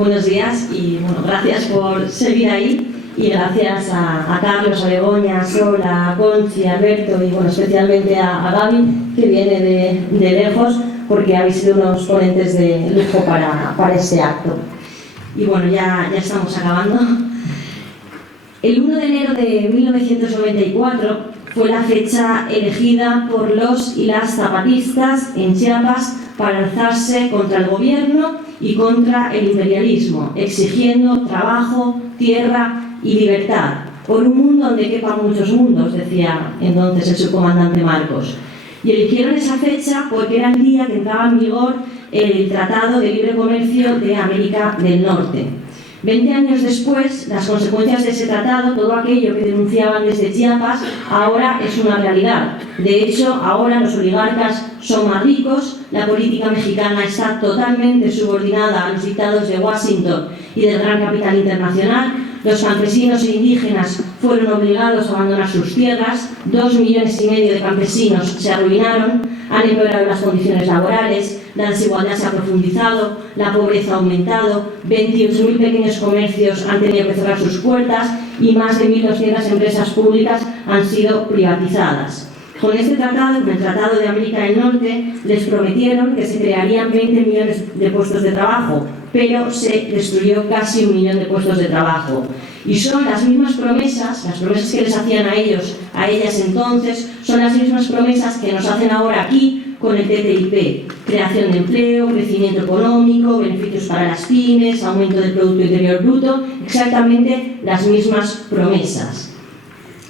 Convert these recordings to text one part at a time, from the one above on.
buenos días y gracias por seguir ahí y gracias a Carlos, a Begoña, a Sol, a Conchi, a Alberto y especialmente a Gaby, que viene de lejos, porque habéis sido unos ponentes de lujo para este acto. Y ya estamos acabando. El 1 de enero de 1994 fue la fecha elegida por los y las zapatistas en Chiapas para alzarse contra el gobierno y contra el imperialismo, exigiendo trabajo, tierra y libertad, por un mundo donde quepan muchos mundos, decía entonces el subcomandante Marcos. Y eligieron esa fecha porque era el día que entraba en vigor el Tratado de Libre Comercio de América del Norte. 20 años después, las consecuencias de ese tratado, todo aquello que denunciaban desde Chiapas, ahora es una realidad. De hecho, ahora los oligarcas son más ricos, la política mexicana está totalmente subordinada a los dictados de Washington y del gran capital internacional, los campesinos e indígenas fueron obligados a abandonar sus tierras, 2,5 millones de campesinos se arruinaron, han empeorado las condiciones laborales, la desigualdad se ha profundizado, la pobreza ha aumentado, 28.000 pequeños comercios han tenido que cerrar sus puertas y más de 1.200 empresas públicas han sido privatizadas. Con este tratado, con el Tratado de América del Norte, les prometieron que se crearían 20 millones de puestos de trabajo, pero se destruyó casi 1 millón de puestos de trabajo. Y son las mismas promesas, las promesas que les hacían a ellos, a ellas entonces, son las mismas promesas que nos hacen ahora aquí con el TTIP. Creación de empleo, crecimiento económico, beneficios para las pymes, aumento del Producto Interior Bruto, exactamente las mismas promesas.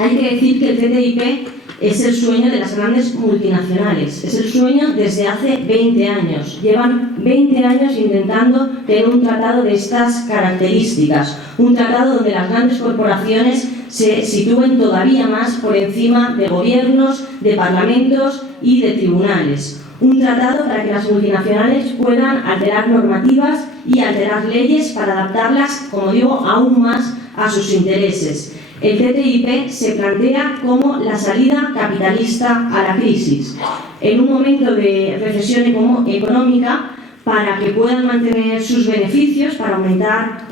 Hay que decir que el TTIP es el sueño de las grandes multinacionales, es el sueño desde hace 20 años. Llevan 20 años intentando tener un tratado de estas características, un tratado donde las grandes corporaciones se sitúen todavía más por encima de gobiernos, de parlamentos y de tribunales. Un tratado para que las multinacionales puedan alterar normativas y alterar leyes para adaptarlas, como digo, aún más a sus intereses. El TTIP se plantea como la salida capitalista a la crisis. En un momento de recesión económica, para que puedan mantener sus beneficios, para aumentar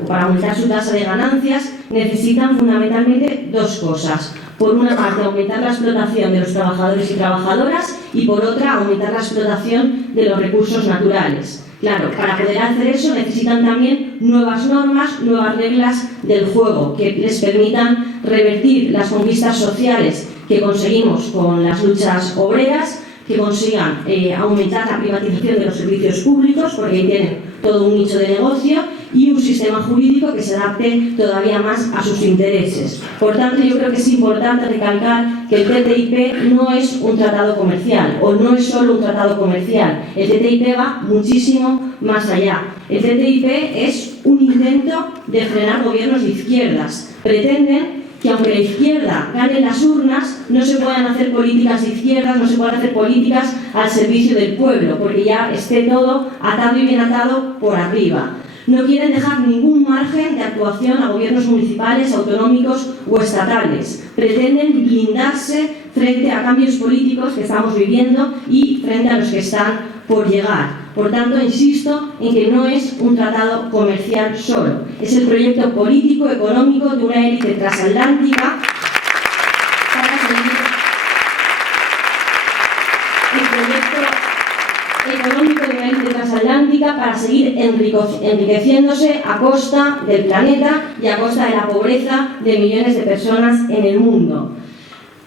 su tasa de ganancias, necesitan fundamentalmente dos cosas. Por una parte, aumentar la explotación de los trabajadores y trabajadoras y por otra, aumentar la explotación de los recursos naturales. Claro, para poder hacer eso necesitan también nuevas normas, nuevas reglas del juego que les permitan revertir las conquistas sociales que conseguimos con las luchas obreras, que consigan aumentar la privatización de los servicios públicos, porque ahí tienen todo un nicho de negocio, y un sistema jurídico que se adapte todavía más a sus intereses. Por tanto, yo creo que es importante recalcar que el TTIP no es un tratado comercial, o no es solo un tratado comercial. El TTIP va muchísimo más allá. El TTIP es un intento de frenar gobiernos de izquierdas. Pretenden que aunque la izquierda gane las urnas, no se puedan hacer políticas de izquierdas, no se puedan hacer políticas al servicio del pueblo, porque ya esté todo atado y bien atado por arriba. No quieren dejar ningún margen de actuación a gobiernos municipales, autonómicos o estatales. Pretenden blindarse frente a cambios políticos que estamos viviendo y frente a los que están por llegar. Por tanto, insisto en que no es un tratado comercial solo. Es el proyecto político, económico de una élite transatlántica para seguir enriqueciéndose a costa del planeta y a costa de la pobreza de millones de personas en el mundo.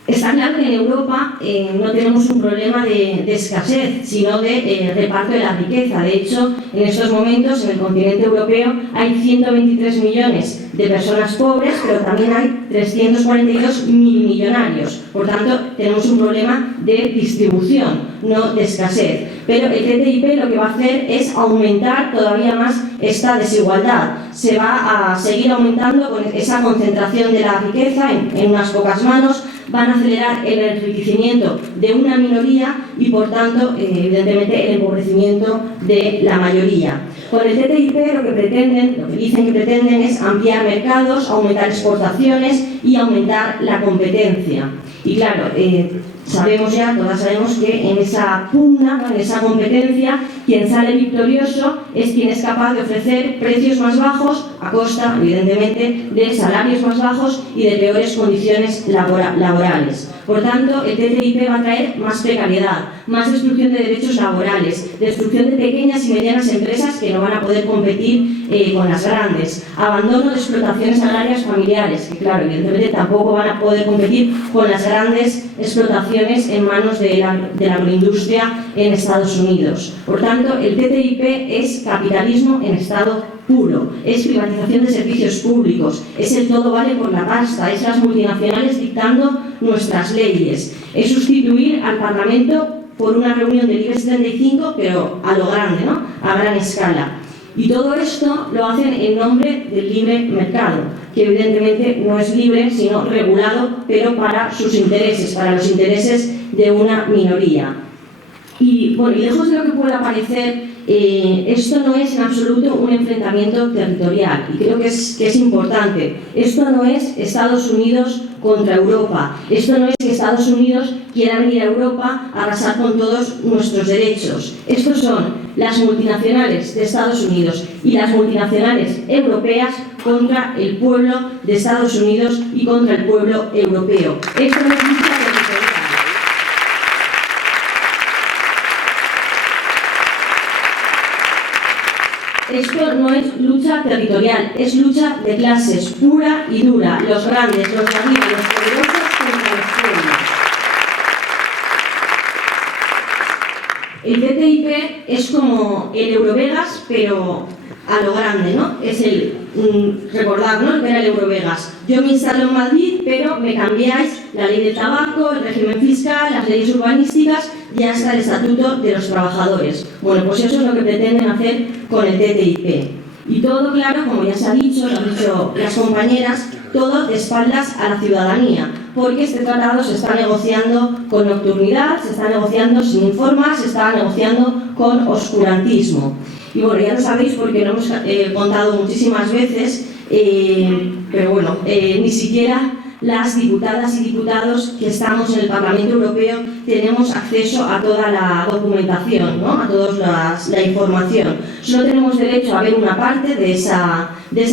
Está claro que en Europa no tenemos un problema de escasez, sino de reparto de la riqueza. De hecho, en estos momentos en el continente europeo hay 123 millones de personas pobres, pero también hay 342 mil millonarios. Por tanto, tenemos un problema de distribución, no de escasez. Pero el TTIP lo que va a hacer es aumentar todavía más esta desigualdad. Se va a seguir aumentando con esa concentración de la riqueza en unas pocas manos. Van a acelerar el enriquecimiento de una minoría y, por tanto, evidentemente, el empobrecimiento de la mayoría. Con el TTIP lo que dicen que pretenden es ampliar mercados, aumentar exportaciones y aumentar la competencia. Y claro, sabemos ya, todas sabemos que en esa pugna, ¿no?, en esa competencia, quien sale victorioso es quien es capaz de ofrecer precios más bajos a costa, evidentemente, de salarios más bajos y de peores condiciones laborales. Por tanto, el TTIP va a traer más precariedad, más destrucción de derechos laborales, destrucción de pequeñas y medianas empresas que no van a poder competir con las grandes, abandono de explotaciones agrarias familiares, que claro, evidentemente tampoco van a poder competir con las grandes explotaciones en manos de la agroindustria en Estados Unidos. Por tanto, el TTIP es capitalismo en estado puro, es privatización de servicios públicos, es el todo vale por la pasta, es las multinacionales dictando nuestras leyes, es sustituir al Parlamento por una reunión del IBEX 35, pero a lo grande, ¿no?, a gran escala. Y todo esto lo hacen en nombre del libre mercado, que evidentemente no es libre, sino regulado, pero para sus intereses, para los intereses de una minoría. Y bueno, y lejos de lo que pueda parecer, esto no es en absoluto un enfrentamiento territorial, y creo que es importante. Esto no es Estados Unidos contra Europa. Esto no es que Estados Unidos quiera venir a Europa a arrasar con todos nuestros derechos. Estos son las multinacionales de Estados Unidos y las multinacionales europeas contra el pueblo de Estados Unidos y contra el pueblo europeo. Esto no es lucha territorial. Esto no es lucha territorial, es lucha de clases, pura y dura. Los grandes, los de arriba, los poderosos contra los pueblos. El TTIP es como el Eurovegas, pero a lo grande, ¿no? Es el, recordad, ¿no?, que era el Eurovegas. Yo me instalo en Madrid, pero me cambiáis la ley del tabaco, el régimen fiscal, las leyes urbanísticas y hasta el estatuto de los trabajadores. Bueno, pues eso es lo que pretenden hacer con el TTIP. Y todo, claro, como ya se ha dicho, lo han dicho las compañeras, todo de espaldas a la ciudadanía, porque este tratado se está negociando con nocturnidad, se está negociando sin informar, se está negociando con oscurantismo. Y bueno, ya lo sabéis porque lo hemos contado muchísimas veces, pero bueno, ni siquiera las diputadas y diputados que estamos en el Parlamento Europeo tenemos acceso a toda la documentación, ¿no?, a toda la información. Solo tenemos derecho a ver una parte de esa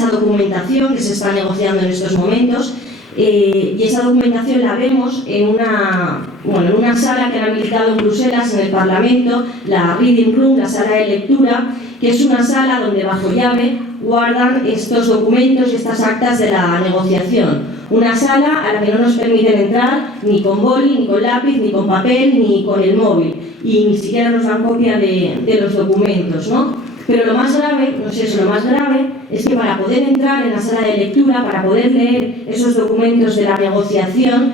documentación que se está negociando en estos momentos, y esa documentación la vemos en una sala que han habilitado en Bruselas, en el Parlamento, la Reading Room, la sala de lectura, que es una sala donde bajo llave guardan estos documentos y estas actas de la negociación. Una sala a la que no nos permiten entrar ni con boli, ni con lápiz, ni con papel, ni con el móvil, y ni siquiera nos dan copia de los documentos, ¿no? Pero lo más grave, no sé si lo más grave, es que para poder entrar en la sala de lectura, para poder leer esos documentos de la negociación,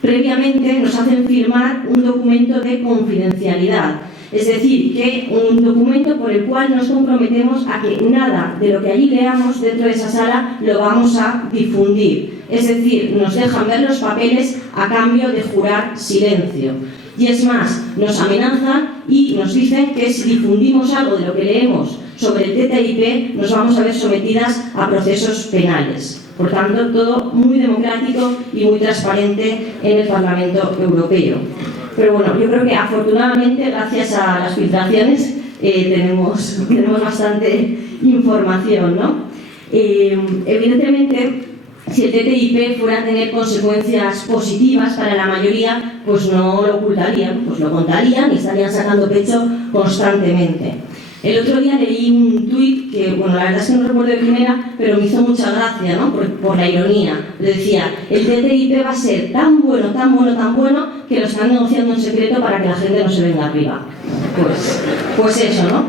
previamente nos hacen firmar un documento de confidencialidad. Es decir, que un documento por el cual nos comprometemos a que nada de lo que allí leamos dentro de esa sala lo vamos a difundir. Es decir, nos dejan ver los papeles a cambio de jurar silencio. Y es más, nos amenazan y nos dicen que si difundimos algo de lo que leemos sobre el TTIP, nos vamos a ver sometidas a procesos penales. Por tanto, todo muy democrático y muy transparente en el Parlamento Europeo. Pero bueno, yo creo que afortunadamente, gracias a las filtraciones, tenemos bastante información, ¿no? Evidentemente, si el TTIP fuera a tener consecuencias positivas para la mayoría, pues no lo ocultarían, pues lo contarían y estarían sacando pecho constantemente. El otro día leí un tuit que, bueno, la verdad es que no recuerdo de primera, pero me hizo mucha gracia, ¿no?, por la ironía. Le decía, el TTIP va a ser tan bueno, tan bueno, tan bueno, que lo están negociando en secreto para que la gente no se venga arriba. Pues eso, ¿no?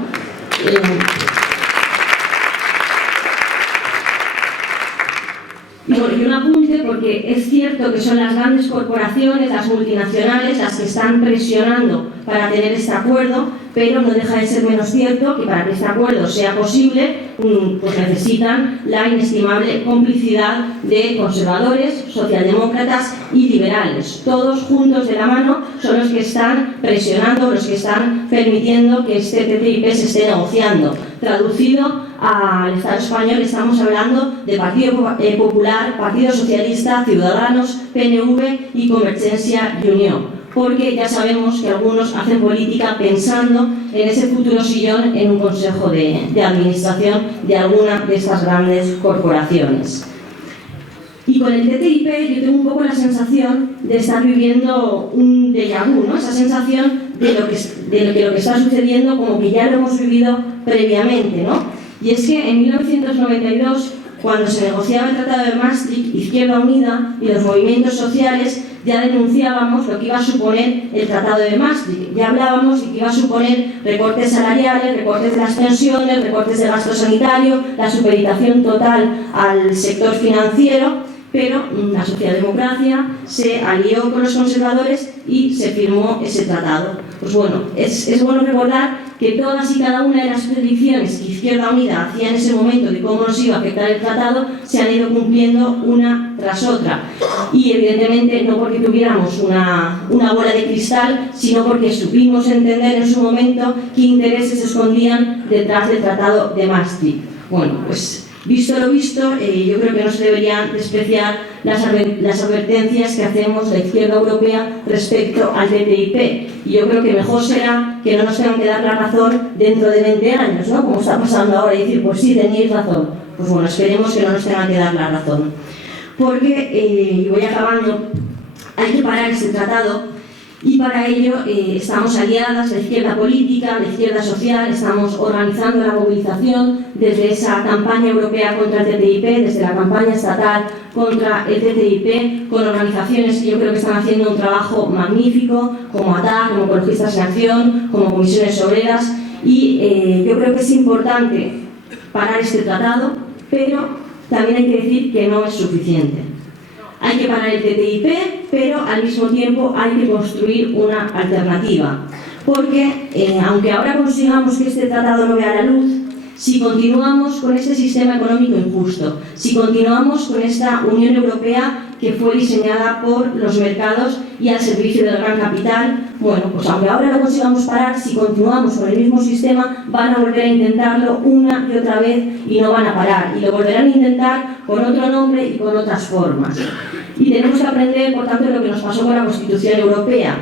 Y un apunte, porque es cierto que son las grandes corporaciones, las multinacionales, las que están presionando para tener este acuerdo, pero no deja de ser menos cierto que para que este acuerdo sea posible, pues necesitan la inestimable complicidad de conservadores, socialdemócratas y liberales. Todos juntos de la mano son los que están presionando, los que están permitiendo que este TTIP se esté negociando. Traducido al Estado español, estamos hablando de Partido Popular, Partido Socialista, Ciudadanos, PNV y Convergencia y Unió. porque ya sabemos que algunos hacen política pensando en ese futuro sillón en un consejo de administración de alguna de estas grandes corporaciones. Y con el TTIP yo tengo un poco la sensación de estar viviendo un déjà vu, ¿no? Esa sensación de lo que está sucediendo como que ya lo hemos vivido previamente, ¿no? Y es que en 1992, cuando se negociaba el Tratado de Maastricht, Izquierda Unida y los movimientos sociales ya denunciábamos lo que iba a suponer el Tratado de Maastricht. Ya hablábamos de que iba a suponer recortes salariales, recortes de las pensiones, recortes de gasto sanitario, la supeditación total al sector financiero, pero la socialdemocracia se alió con los conservadores y se firmó ese tratado. Pues bueno, es bueno recordar que todas y cada una de las predicciones que Izquierda Unida hacía en ese momento de cómo nos iba a afectar el tratado se han ido cumpliendo una tras otra. Y evidentemente no porque tuviéramos una bola de cristal, sino porque supimos entender en su momento qué intereses se escondían detrás del Tratado de Maastricht. Bueno, pues visto lo visto, yo creo que no se deberían despreciar las advertencias que hacemos la izquierda europea respecto al TTIP. Y yo creo que mejor será que no nos tengan que dar la razón dentro de 20 años, ¿no? Como está pasando ahora, y decir, pues sí, teníais razón. Pues bueno, esperemos que no nos tengan que dar la razón. Porque, y voy acabando, hay que parar este tratado. Y para ello estamos aliadas, la izquierda política, la izquierda social, estamos organizando la movilización desde esa campaña europea contra el TTIP, desde la campaña estatal contra el TTIP, con organizaciones que yo creo que están haciendo un trabajo magnífico, como ATAC, como Ecologistas en Acción, como Comisiones Obreras, y yo creo que es importante parar este tratado, pero también hay que decir que no es suficiente. Hay que parar el TTIP, pero al mismo tiempo hay que construir una alternativa. Porque, aunque ahora consigamos que este tratado no vea la luz, si continuamos con este sistema económico injusto, si continuamos con esta Unión Europea que fue diseñada por los mercados y al servicio del gran capital, bueno, pues aunque ahora lo consigamos parar, si continuamos con el mismo sistema, van a volver a intentarlo una y otra vez y no van a parar. Y lo volverán a intentar con otro nombre y con otras formas. Y tenemos que aprender, por tanto, de lo que nos pasó con la Constitución Europea,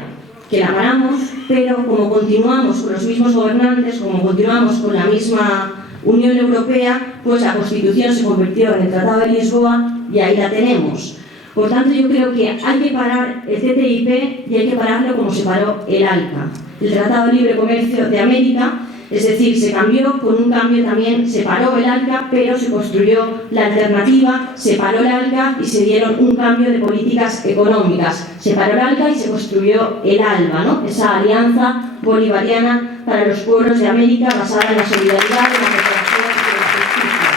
que la paramos, pero como continuamos con los mismos gobernantes, como continuamos con la misma Unión Europea, pues la Constitución se convirtió en el Tratado de Lisboa y ahí la tenemos. Por tanto, yo creo que hay que parar el TTIP y hay que pararlo como se paró el ALCA, el Tratado de Libre Comercio de América. Es decir, se cambió, con un cambio también se paró el ALCA, pero se construyó la alternativa, se paró el ALCA y se dieron un cambio de políticas económicas. Se paró el ALCA y se construyó el ALBA, ¿no? Esa alianza bolivariana para los pueblos de América basada en la solidaridad, en la cooperación y en la justicia.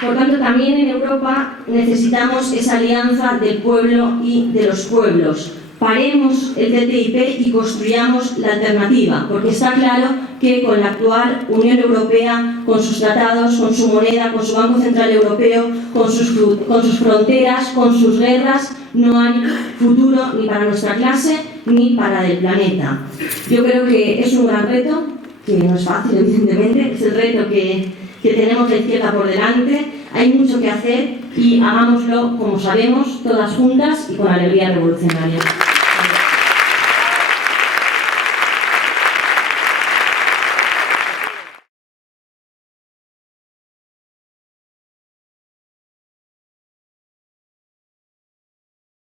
Por tanto, también en Europa necesitamos esa alianza del pueblo y de los pueblos. Paremos el TTIP y construyamos la alternativa, porque está claro que con la actual Unión Europea, con sus tratados, con su moneda, con su Banco Central Europeo, con sus fronteras, con sus guerras, no hay futuro ni para nuestra clase ni para el planeta. Yo creo que es un gran reto, que no es fácil, evidentemente, es el reto que tenemos la izquierda por delante. Hay mucho que hacer y hagámoslo como sabemos, todas juntas y con alegría revolucionaria.